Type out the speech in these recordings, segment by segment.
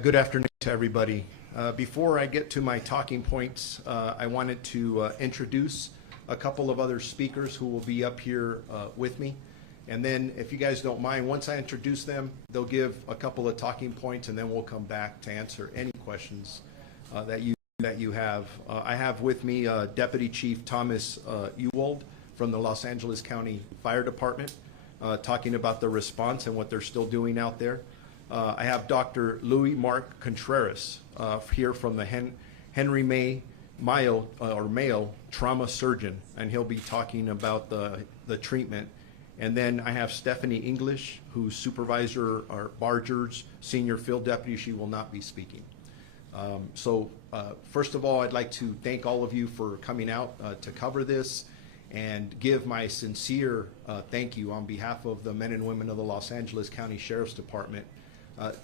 Good afternoon to everybody. Before I get to my talking points, I wanted to introduce a couple of other speakers who will be up here with me. And then, if you guys don't mind, once I introduce them, they'll give a couple of talking points, and then we'll come back to answer any questions that you have. I have with me Deputy Chief Thomas Ewald from the Los Angeles County Fire Department, talking about the response and what they're still doing out there. I have Dr. Louis Mark Contreras here from the Henry Mayo trauma surgeon, and he'll be talking about the treatment. And then I have Stephanie English, who's supervisor or Barger's senior field deputy. She will not be speaking. First of all, I'd like to thank all of you for coming out to cover this and give my sincere thank you on behalf of the men and women of the Los Angeles County Sheriff's Department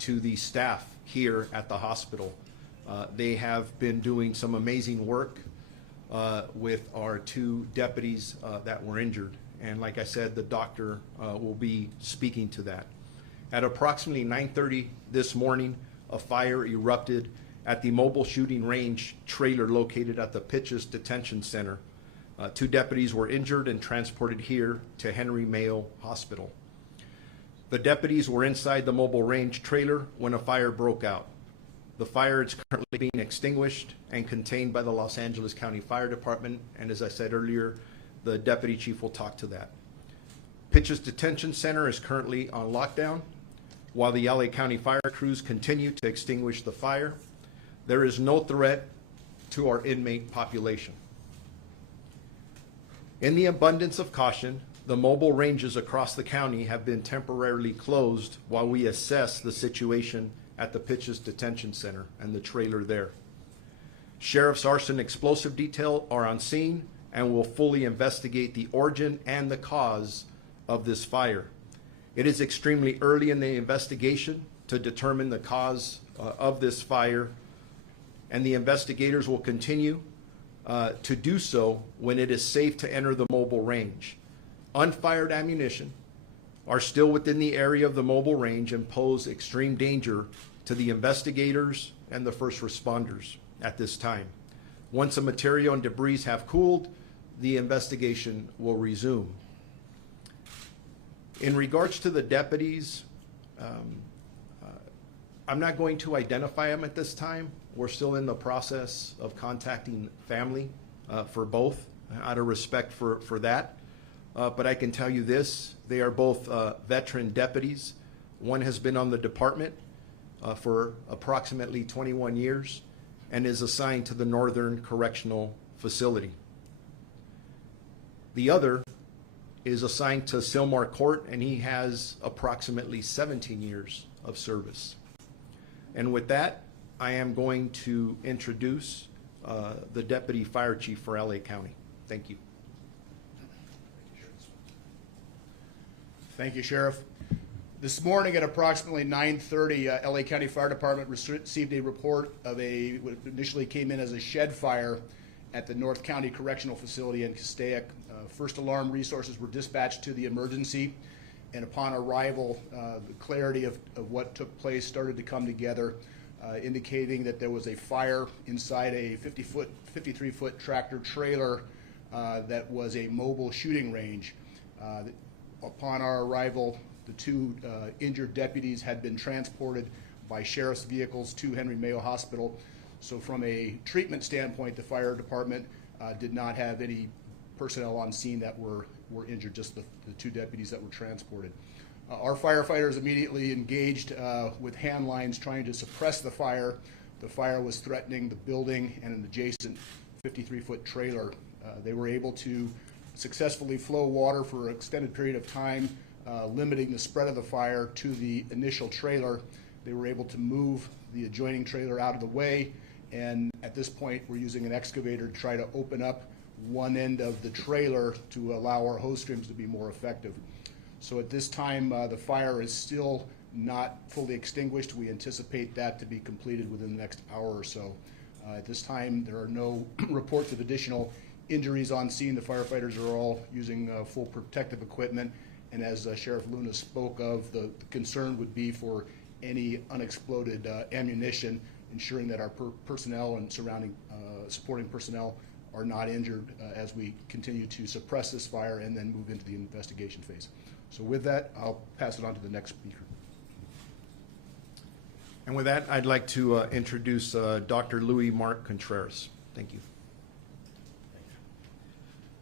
to the staff here at the hospital. They have been doing some amazing work with our two deputies that were injured. And like I said, the doctor will be speaking to that. At approximately 9:30 this morning, a fire erupted at the mobile shooting range trailer located at the Pitches Detention Center. Two deputies were injured and transported here to Henry Mayo Hospital. The deputies were inside the mobile range trailer when a fire broke out. The fire is currently being extinguished and contained by the Los Angeles County Fire Department, and as I said earlier, the deputy chief will talk to that. Pitches Detention Center is currently on lockdown while the LA County fire crews continue to extinguish the fire. There is no threat to our inmate population. In the abundance of caution, the mobile ranges across the county have been temporarily closed while we assess the situation at the Pitches Detention Center and the trailer there. Sheriff's Arson Explosive Detail are on scene and will fully investigate the origin and the cause of this fire. It is extremely early in the investigation to determine the cause of this fire, and the investigators will continue to do so when it is safe to enter the mobile range. Unfired ammunition are still within the area of the mobile range and pose extreme danger to the investigators and the first responders at this time. Once the material and debris have cooled, the investigation will resume. In regards to the deputies, I'm not going to identify them at this time. We're still in the process of contacting family for both, out of respect for that. But I can tell you this, they are both veteran deputies. One has been on the department for approximately 21 years and is assigned to the Northern Correctional Facility. The other is assigned to Sylmar Court, and he has approximately 17 years of service. And with that, I am going to introduce the Deputy Fire Chief for LA County. Thank you. Thank you, Sheriff. This morning at approximately 9:30, LA County Fire Department received a report of what initially came in as a shed fire at the North County Correctional Facility in Castaic. First alarm resources were dispatched to the emergency, and upon arrival, the clarity of what took place started to come together, indicating that there was a fire inside a 53-foot tractor trailer that was a mobile shooting range. Upon our arrival, the two injured deputies had been transported by sheriff's vehicles to Henry Mayo Hospital. So from a treatment standpoint, the fire department did not have any personnel on scene that were injured, just the two deputies that were transported. Our firefighters immediately engaged with hand lines trying to suppress the fire. The fire was threatening the building and an adjacent 53-foot trailer. They were able to successfully flow water for an extended period of time, limiting the spread of the fire to the initial trailer. They were able to move the adjoining trailer out of the way, and at this point we're using an excavator to try to open up one end of the trailer to allow our hose streams to be more effective. So at this time, the fire is still not fully extinguished. We anticipate that to be completed within the next hour or so. At this time, there are no reports of additional injuries on scene. The firefighters are all using full protective equipment, and as Sheriff Luna spoke of, the concern would be for any unexploded ammunition, ensuring that our personnel and surrounding supporting personnel are not injured as we continue to suppress this fire and then move into the investigation phase. So with that, I'll pass it on to the next speaker. And with that, I'd like to introduce Dr. Louis Mark Contreras. Thank you.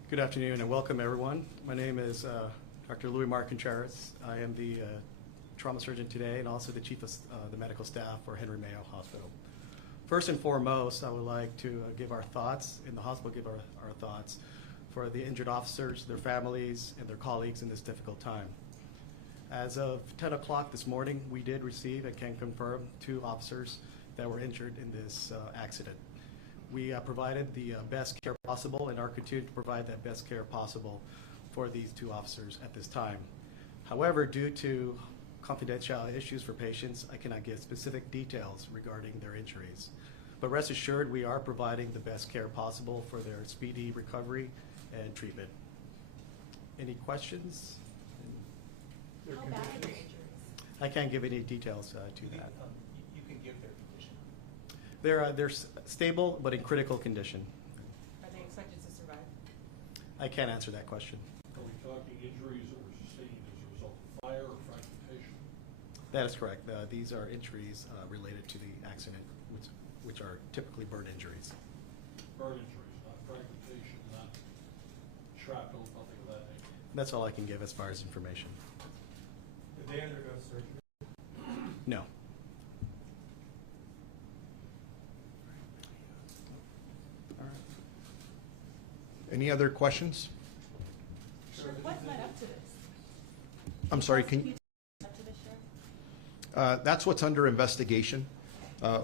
Good afternoon and welcome everyone. My name is Dr. Louis Mark Contreras. I am the trauma surgeon today and also the chief of the medical staff for Henry Mayo Hospital. First and foremost, I would like to give our thoughts, in the hospital give our thoughts for the injured officers, their families, and their colleagues in this difficult time. As of 10 o'clock this morning, we did receive and can confirm 2 officers that were injured in this accident. We provided the best care possible and are continuing to provide that best care possible for these 2 officers at this time. However, due to confidential issues for patients, I cannot give specific details regarding their injuries. But rest assured, we are providing the best care possible for their speedy recovery and treatment. Any questions? How bad are the injuries? I can't give any details to that. You can give their condition. They're stable, but in critical condition. Are they expected to survive? I can't answer that question. Are we talking injuries that were sustained as a result of fire or fragmentation? That is correct. These are injuries related to the accident, which are typically burn injuries. Burn injuries, not fragmentation, not shrapnel, nothing of that nature. That's all I can give as far as information. Did they undergo surgery? No. Any other questions? Sure. What led up to this? I'm sorry, can you? Up to this, Sheriff? That's what's under investigation.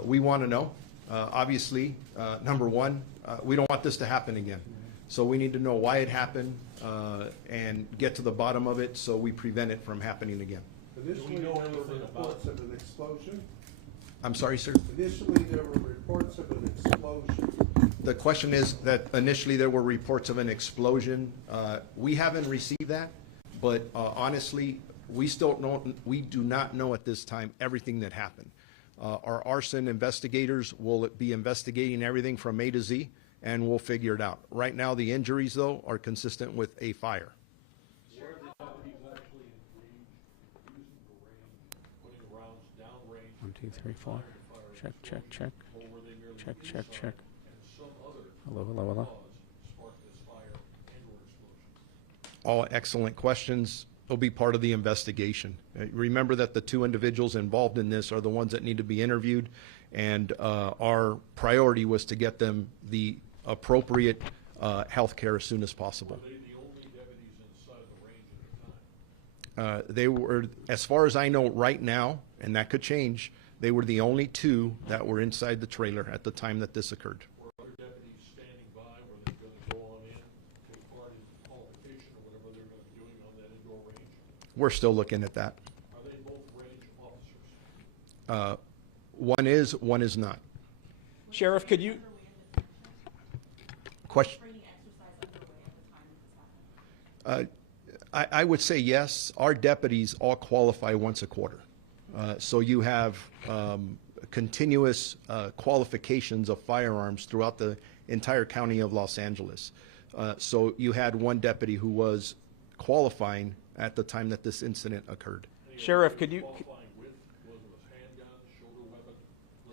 We want to know. Obviously, number one, we don't want this to happen again. So we need to know why it happened and get to the bottom of it so we prevent it from happening again. Initially, there were reports of an explosion. I'm sorry, sir? Initially, there were reports of an explosion. The question is that initially there were reports of an explosion. We haven't received that, but honestly, we do not know at this time everything that happened. Our arson investigators will be investigating everything from A to Z, and we'll figure it out. Right now, the injuries, though, are consistent with a fire. Were the deputies actually engaged using the range, putting rounds downrange? 1, 2, 3, 4. Check, check, check. Or were they merely Check, check, inside check. and some other Hello, hello, hello. cause sparked this fire and or explosion? All excellent questions. Will be part of the investigation. Remember that the 2 individuals involved in this are the ones that need to be interviewed, and our priority was to get them the appropriate health care as soon as possible. Were they the only deputies inside the range at the time? They were, as far as I know right now, and that could change, they were the only 2 that were inside the trailer at the time that this occurred. Were other deputies standing by? Were they going to go on in, take part in qualification or whatever they're going to be doing on that indoor range? We're still looking at that. Are they both range officers? One is not. Sheriff, could you? Question. Training exercise underway at the time that this happened? I would say yes. Our deputies all qualify once a quarter. So you have continuous qualifications of firearms throughout the entire county of Los Angeles. So you had one deputy who was qualifying at the time that this incident occurred. Sheriff, could you? Qualifying with, was it a handgun, shoulder weapon,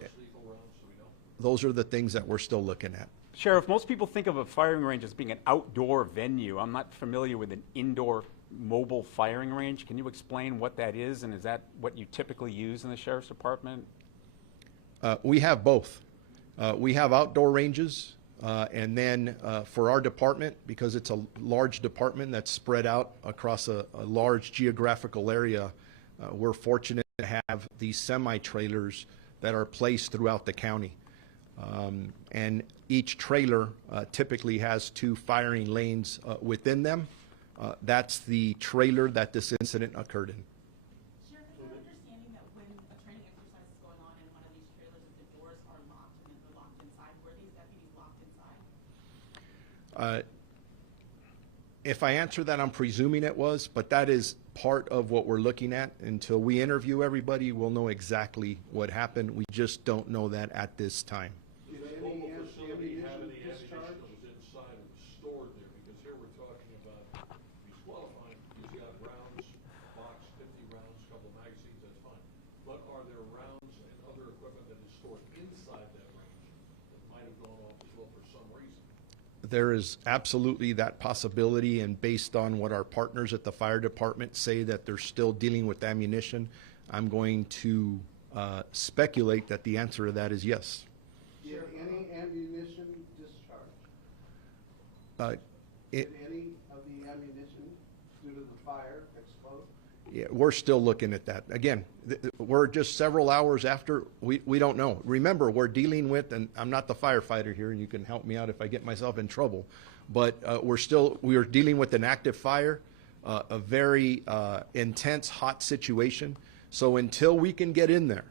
less lethal rounds, so we know? Those are the things that we're still looking at. Sheriff, most people think of a firing range as being an outdoor venue. I'm not familiar with an indoor mobile firing range. Can you explain what that is, and is that what you typically use in the Sheriff's Department? We have both. We have outdoor ranges, and then for our department, because it's a large department that's spread out across a large geographical area, we're fortunate to have these semi-trailers that are placed throughout the county. And each trailer typically has 2 firing lanes within them. That's the trailer that this incident occurred in. Sheriff, is there understanding that when a training exercise is going on in one of these trailers, that the doors are locked and then they're locked inside? Were these deputies locked inside? If I answer that, I'm presuming it was, but that is part of what we're looking at. Until we interview everybody, we'll know exactly what happened. We just don't know that at this time. Did Does any mobile facility have any ammunition discharge? that was inside and stored there? Because here we're talking about disqualifying, because you got rounds, box, 50 rounds, couple magazines, that's fine. But are there rounds and other equipment that is stored inside that range that might have gone off as well for some reason? There is absolutely that possibility, and based on what our partners at the fire department say that they're still dealing with ammunition, I'm going to speculate that the answer to that is yes. Did any ammunition discharge? It, Did any of the ammunition due to the fire explode? yeah, we're still looking at that. Again, we're just several hours after. We don't know. Remember, we're dealing with, and I'm not the firefighter here, and you can help me out if I get myself in trouble, but we are dealing with an active fire, a very intense, hot situation. So until we can get in there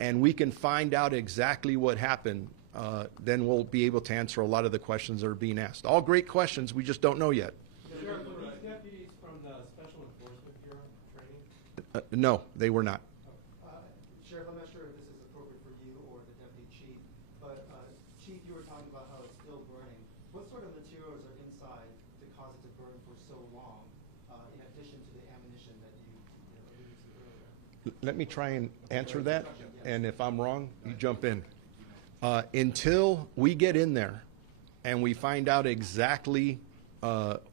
and we can find out exactly what happened, then we'll be able to answer a lot of the questions that are being asked. All great questions, we just don't know yet. Sheriff, were these deputies from the Special Enforcement Bureau training? No, they were not. Sheriff, I'm not sure if this is appropriate for you or the deputy chief, but Chief, you were talking about how it's still burning. What sort of materials are inside to cause it to burn for so long, in addition to the ammunition that you alluded to earlier? Let me try and answer that, and if I'm wrong, you jump in. Until we get in there and we find out exactly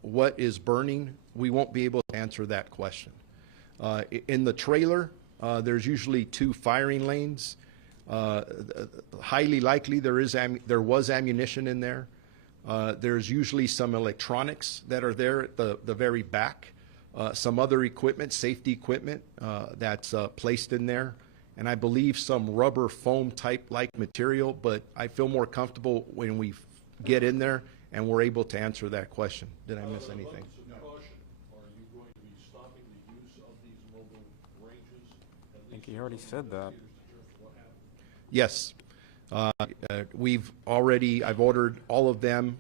what is burning, we won't be able to answer that question. In the trailer, there's usually 2 firing lanes. Highly likely there was ammunition in there. There's usually some electronics that are there at the very back. Some other equipment, safety equipment, that's placed in there. And I believe some rubber foam type like material, but I feel more comfortable when we get in there and we're able to answer that question. Did I miss anything? Out of abundance of caution, are you going to be stopping the use of these mobile ranges? I think he already said that. Yes. I've ordered all of them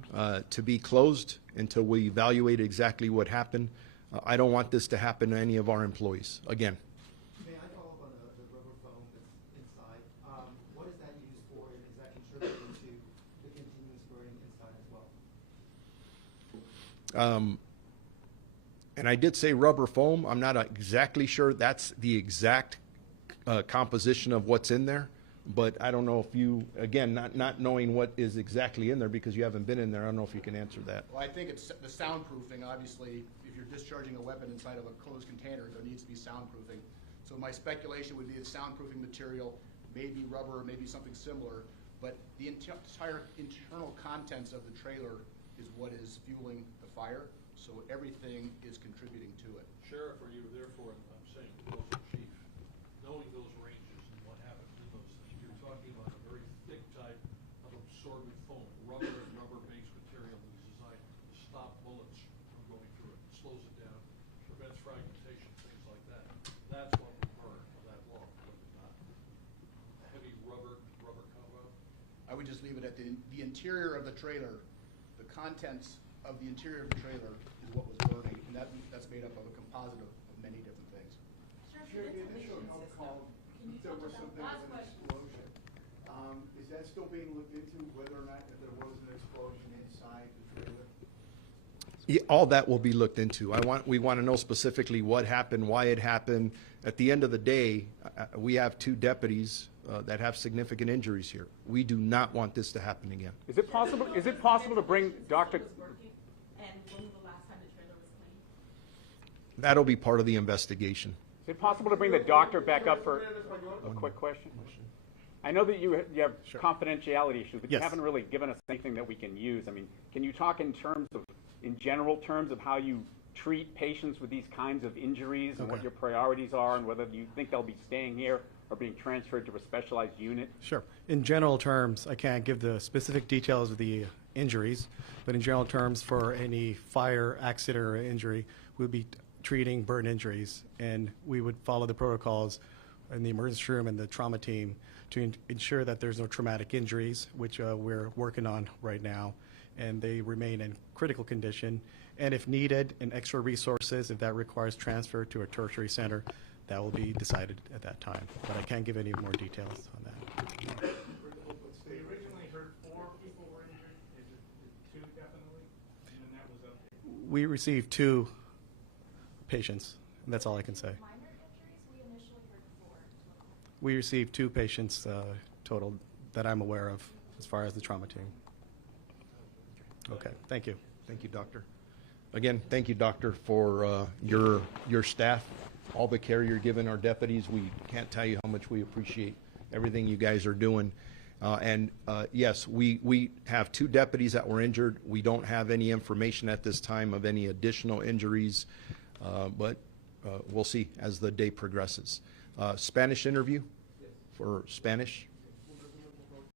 to be closed until we evaluate exactly what happened. I don't want this to happen to any of our employees. Again, May I follow up on the rubber foam that's inside? What is that used for, and is that contributing to the continuous burning inside as well? and I did say rubber foam. I'm not exactly sure that's the exact composition of what's in there. But I don't know if you, again, not knowing what is exactly in there because you haven't been in there, I don't know if you can answer that. Well, I think it's the soundproofing, obviously, if you're discharging a weapon inside of a closed container, there needs to be soundproofing. So my speculation would be the soundproofing material, maybe rubber, maybe something similar, but the entire internal contents of the trailer is what is fueling the fire, so everything is contributing to it. Sheriff, are you therefore, I'm saying, to the chief, knowing those ranges and what happens in those things, you're talking about a very thick type of absorbent foam, rubber-based material that is designed to stop bullets from going through it, slows it down, prevents fragmentation, things like that. That's what will burn for that long, would it not? Heavy rubber combo. I would just leave it at the interior of the trailer, the contents of the interior of the trailer is what was burning, and that's made up of a composite of many different things. Sure, the initial call, there was some bit of an explosion. Is that still being looked into, whether or not if there was an explosion inside the trailer? Yeah, all that will be looked into. We want to know specifically what happened, why it happened. At the end of the day, we have 2 deputies that have significant injuries here. We do not want this to happen again. Is it possible to bring Dr. Was working, and when was the last time the trailer was cleaned? That'll be part of the investigation. Is it possible to bring the doctor back up for a quick question? I know that you have confidentiality issues, but you Yes. haven't really given us anything that we can use. I mean, can you talk in general terms of how you treat patients with these kinds of injuries and what Okay. your priorities are and whether you think they'll be staying here or being transferred to a specialized unit? Sure. In general terms, I can't give the specific details of the injuries, but in general terms, for any fire, accident, or injury, we'll be treating burn injuries, and we would follow the protocols in the emergency room and the trauma team to ensure that there's no traumatic injuries, which we're working on right now, and they remain in critical condition. And if needed, and extra resources, if that requires transfer to a tertiary center, that will be decided at that time. But I can't give any more details on that. We originally heard 4 people were injured. Is it 2 definitely? And then that was up. We received 2 patients, and that's all I can say. Minor injuries, we initially heard 4. We received 2 patients total that I'm aware of as far as the trauma team. Okay, thank you. Thank you, Doctor. Again, thank you, Doctor, for your staff, all the care you're giving our deputies. We can't tell you how much we appreciate everything you guys are doing. Yes, we have 2 deputies that were injured. We don't have any information at this time of any additional injuries, but we'll see as the day progresses. Spanish interview for Spanish.